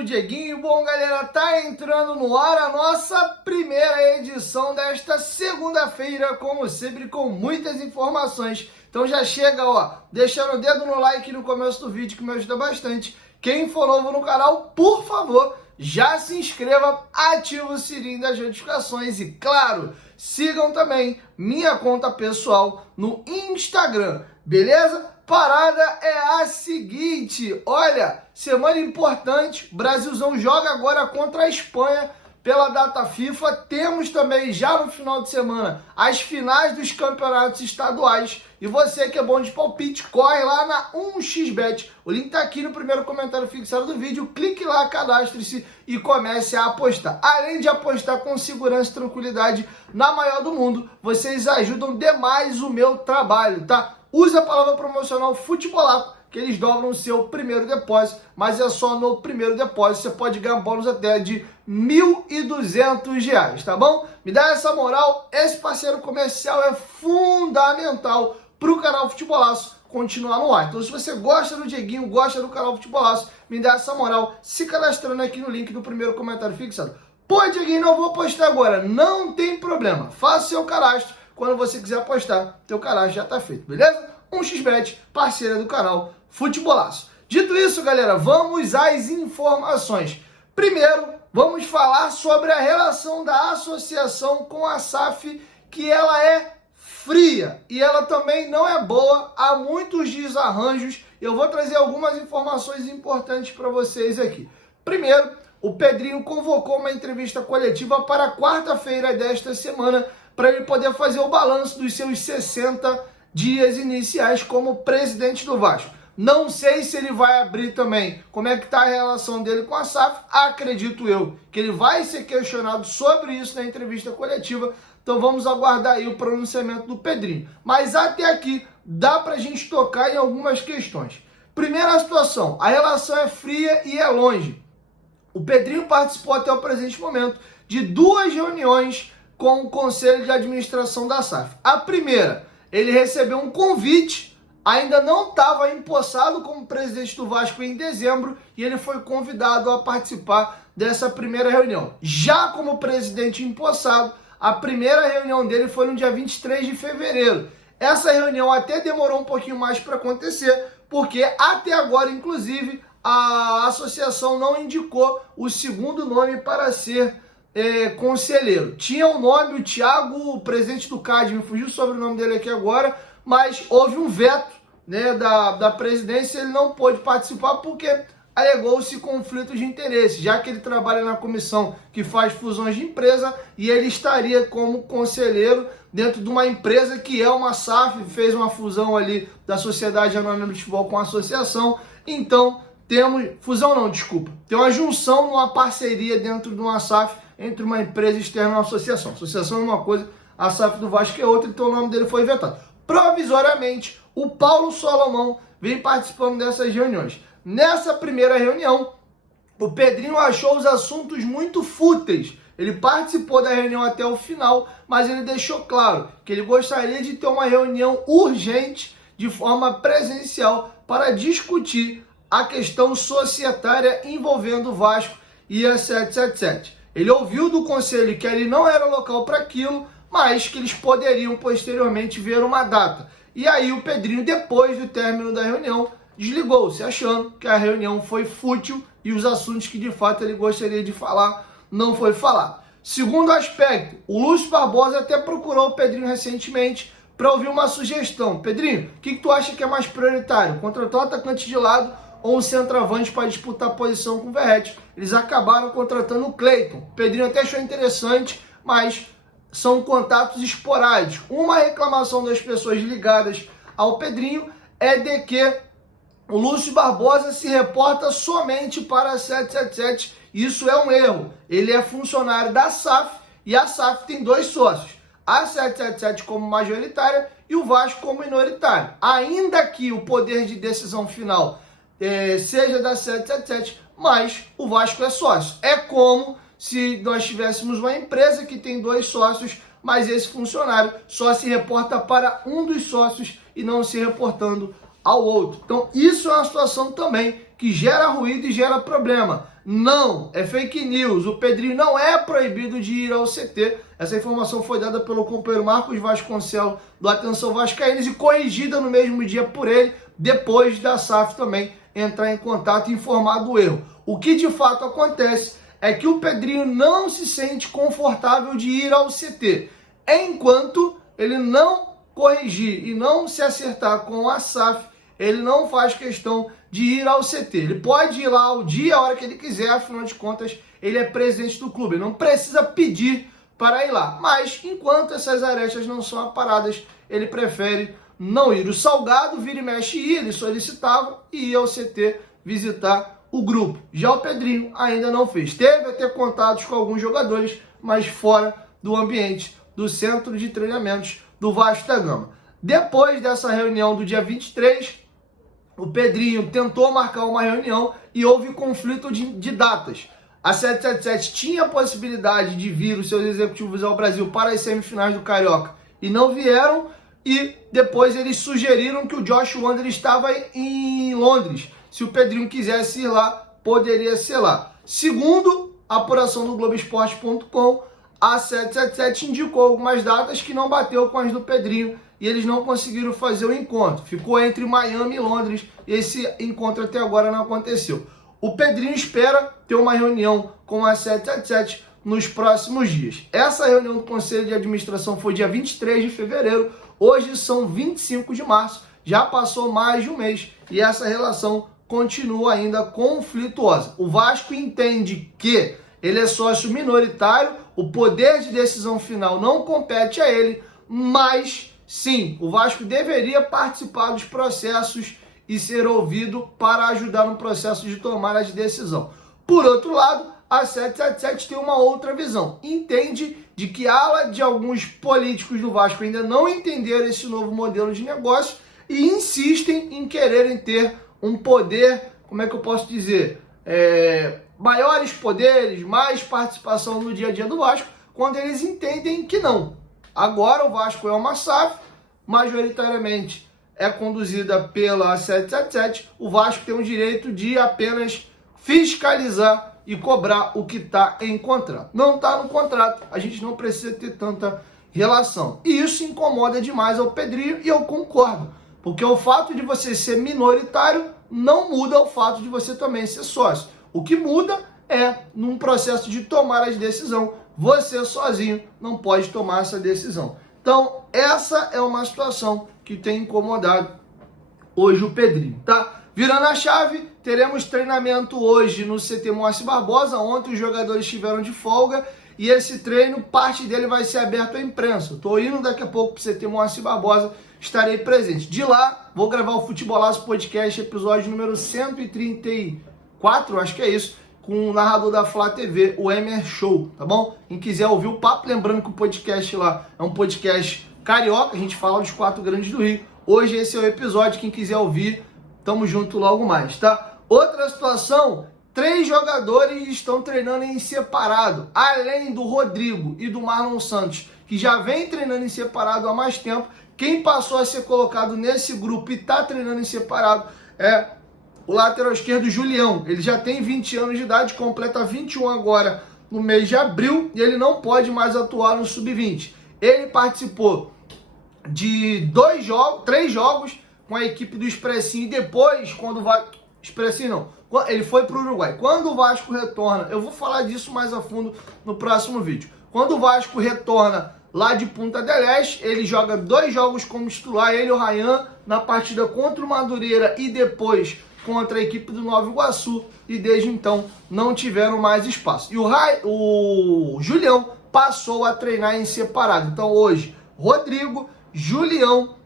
sou o Dieguinho. Bom, galera, tá entrando no ar a nossa primeira edição desta segunda-feira, como sempre, com muitas informações. Então já chega, ó, deixando o dedo no like no começo do vídeo, que me ajuda bastante. Quem for novo no canal, por favor, já se inscreva, ativa o sininho das notificações e, claro, sigam também minha conta pessoal no Instagram, beleza? Parada é a seguinte, olha, semana importante, Brasilzão joga agora contra a Espanha pela data FIFA, temos também já no final de semana as finais dos campeonatos estaduais, e você que é bom de palpite, corre lá na 1xBet, o link tá aqui no primeiro comentário fixado do vídeo, clique lá, cadastre-se e comece a apostar. Além de apostar com segurança e tranquilidade na maior do mundo, vocês ajudam demais o meu trabalho, tá? Use a palavra promocional Futebolaco, que eles dobram o seu primeiro depósito, mas é só no primeiro depósito, você pode ganhar bônus até de R$ 1.200, tá bom? Me dá essa moral, esse parceiro comercial é fundamental para o canal Futebolaço continuar no ar. Então se você gosta do Dieguinho, gosta do canal Futebolaço, me dá essa moral se cadastrando aqui no link do primeiro comentário fixado. Pô, Dieguinho, não vou postar agora, não tem problema, faça seu cadastro. Quando você quiser apostar, teu cadastro já tá feito, beleza? 1xBet, parceira do canal Futebolaço. Dito isso, galera, vamos às informações. Primeiro, vamos falar sobre a relação da associação com a SAF, que ela é fria e ela também não é boa, há muitos desarranjos. Eu vou trazer algumas informações importantes para vocês aqui. Primeiro, o Pedrinho convocou uma entrevista coletiva para quarta-feira desta semana, para ele poder fazer o balanço dos seus 60 dias iniciais como presidente do Vasco. Não sei se ele vai abrir também como é que está a relação dele com a SAF, acredito eu que ele vai ser questionado sobre isso na entrevista coletiva, então vamos aguardar aí o pronunciamento do Pedrinho. Mas até aqui dá para a gente tocar em algumas questões. Primeira situação, a relação é fria e é longe. O Pedrinho participou até o presente momento de 2 reuniões com o Conselho de Administração da SAF. A primeira, ele recebeu um convite, ainda não estava empossado como presidente do Vasco em dezembro, e ele foi convidado a participar dessa primeira reunião. Já como presidente empossado, a primeira reunião dele foi no dia 23 de fevereiro. Essa reunião até demorou um pouquinho mais para acontecer, porque até agora, inclusive, a associação não indicou o segundo nome para ser conselheiro. Tinha um nome, o Thiago, o presidente do CAD, me fugiu sobre o nome dele aqui agora, mas houve um veto, né, da presidência, ele não pôde participar porque alegou-se conflito de interesse, já que ele trabalha na comissão que faz fusões de empresa e ele estaria como conselheiro dentro de uma empresa que é uma SAF, fez uma fusão ali da Sociedade Anônima de Futebol com a associação, então temos, fusão não, desculpa, tem uma junção, uma parceria dentro de uma SAF entre uma empresa externa e uma associação. Associação é uma coisa, a SAF do Vasco é outra, então o nome dele foi vetado. Provisoriamente, o Paulo Solomão vem participando dessas reuniões. Nessa primeira reunião, o Pedrinho achou os assuntos muito fúteis. Ele participou da reunião até o final, mas ele deixou claro que ele gostaria de ter uma reunião urgente, de forma presencial, para discutir a questão societária envolvendo o Vasco e a 777. Ele ouviu do conselho que ali não era local para aquilo, mas que eles poderiam posteriormente ver uma data. E aí o Pedrinho, depois do término da reunião, desligou-se, achando que a reunião foi fútil e os assuntos que de fato ele gostaria de falar não foi falado. Segundo aspecto, o Lúcio Barbosa até procurou o Pedrinho recentemente para ouvir uma sugestão. Pedrinho, o que tu acha que é mais prioritário? Contratar um atacante de lado ou um centroavante para disputar a posição com o Verratti? Eles acabaram contratando o Cleiton. O Pedrinho até achou interessante, mas são contatos esporádicos. Uma reclamação das pessoas ligadas ao Pedrinho é de que o Lúcio Barbosa se reporta somente para a 777. Isso é um erro. Ele é funcionário da SAF e a SAF tem 2 sócios. A 777 como majoritária e o Vasco como minoritário. Ainda que o poder de decisão final seja da 777, mas o Vasco é sócio. É como se nós tivéssemos uma empresa que tem 2 sócios, mas esse funcionário só se reporta para um dos sócios e não se reportando ao outro. Então isso é uma situação também que gera ruído e gera problema. Não, é fake news. O Pedrinho não é proibido de ir ao CT. Essa informação foi dada pelo companheiro Marcos Vasconcelos do Atenção Vascaínos e corrigida no mesmo dia por ele, depois da SAF também entrar em contato e informar do erro. O que de fato acontece é que o Pedrinho não se sente confortável de ir ao CT, enquanto ele não corrigir e não se acertar com a SAF, ele não faz questão de ir ao CT. Ele pode ir lá ao dia, a hora que ele quiser, afinal de contas, ele é presidente do clube, ele não precisa pedir para ir lá. Mas, enquanto essas arestas não são aparadas, ele prefere não ir. O Salgado, vira e mexe, ia, ele solicitava e ia ao CT visitar o grupo. Já o Pedrinho ainda não fez. Teve até contatos com alguns jogadores, mas fora do ambiente do centro de treinamentos do Vasco da Gama. Depois dessa reunião do dia 23, o Pedrinho tentou marcar uma reunião e houve conflito de datas. A 777 tinha a possibilidade de vir os seus executivos ao Brasil para as semifinais do Carioca e não vieram, e depois eles sugeriram que o Josh Wander estava em Londres. Se o Pedrinho quisesse ir lá, poderia ser lá. Segundo a apuração do Globoesporte.com, a 777 indicou algumas datas que não bateu com as do Pedrinho e eles não conseguiram fazer o encontro. Ficou entre Miami e Londres e esse encontro até agora não aconteceu. O Pedrinho espera ter uma reunião com a 777 nos próximos dias. Essa reunião do Conselho de Administração foi dia 23 de fevereiro, hoje são 25 de março, já passou mais de um mês e essa relação continua ainda conflituosa. O Vasco entende que ele é sócio minoritário, o poder de decisão final não compete a ele, mas sim, o Vasco deveria participar dos processos e ser ouvido para ajudar no processo de tomada de decisão. Por outro lado, a 777 tem uma outra visão. Entende de que a ala de alguns políticos do Vasco ainda não entenderam esse novo modelo de negócio e insistem em quererem ter um poder, como é que eu posso dizer, maiores poderes, mais participação no dia a dia do Vasco, quando eles entendem que não. Agora o Vasco é uma SAF, majoritariamente é conduzida pela 777, o Vasco tem o direito de apenas fiscalizar e cobrar o que está em contrato. Não está no contrato, a gente não precisa ter tanta relação. E isso incomoda demais ao Pedrinho e eu concordo, porque o fato de você ser minoritário não muda o fato de você também ser sócio. O que muda é, num processo de tomar as decisões, você sozinho não pode tomar essa decisão. Então, essa é uma situação que tem incomodado hoje o Pedrinho, tá? Virando a chave, teremos treinamento hoje no CT Moacir Barbosa. Ontem os jogadores estiveram de folga e esse treino, parte dele vai ser aberto à imprensa. Estou indo daqui a pouco para o CT Moacir Barbosa, estarei presente. De lá, vou gravar o Futebolaço Podcast, episódio número 134, acho que é isso, com o narrador da Flá TV, o Emer Show, tá bom? Quem quiser ouvir o papo, lembrando que o podcast lá é um podcast carioca, a gente fala dos 4 grandes do Rio. Hoje esse é o episódio, quem quiser ouvir, tamo junto logo mais, tá? Outra situação, 3 jogadores estão treinando em separado, além do Rodrigo e do Marlon Santos, que já vem treinando em separado há mais tempo. Quem passou a ser colocado nesse grupo e tá treinando em separado é o lateral esquerdo Julião. Ele já tem 20 anos de idade, completa 21 agora no mês de abril e ele não pode mais atuar no sub-20. Ele participou de 3 jogos com a equipe do Expressinho e depois, quando vai... Expressinho não, ele foi para o Uruguai. Quando o Vasco retorna, eu vou falar disso mais a fundo no próximo vídeo. Quando o Vasco retorna lá de Punta del Este, ele joga 2 jogos como titular, ele e o Ryan, na partida contra o Madureira e depois contra a equipe do Nova Iguaçu, e desde então não tiveram mais espaço. E o Julião passou a treinar em separado. Então hoje, Rodrigo, Julião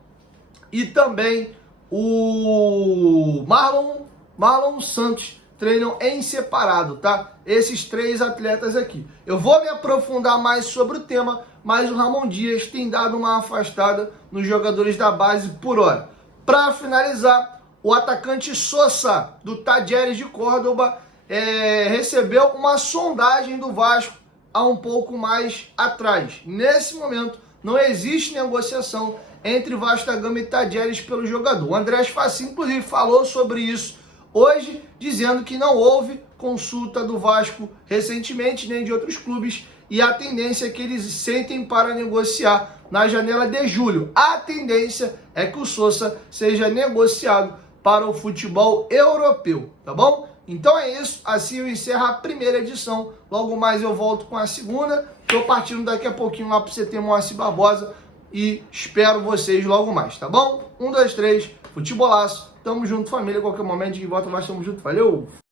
e também o Marlon Santos treinam em separado, tá? Esses 3 atletas aqui. Eu vou me aprofundar mais sobre o tema, mas o Ramon Dias tem dado uma afastada nos jogadores da base por hora. Para finalizar, o atacante Sosa, do Talleres de Córdoba, recebeu uma sondagem do Vasco há um pouco mais atrás. Nesse momento, não existe negociação entre Vasco da Gama e Talleres pelo jogador. O Andrés Fachin, inclusive, falou sobre isso hoje, dizendo que não houve consulta do Vasco recentemente, nem de outros clubes, e a tendência é que eles sentem para negociar na janela de julho. A tendência é que o Sousa seja negociado para o futebol europeu, tá bom? Então é isso, assim eu encerro a primeira edição, logo mais eu volto com a segunda, estou partindo daqui a pouquinho lá para o CT Moacir Barbosa e espero vocês logo mais, tá bom? 1, 2, 3, futebolaço, tamo junto família, qualquer momento de volta nós tamo junto, valeu!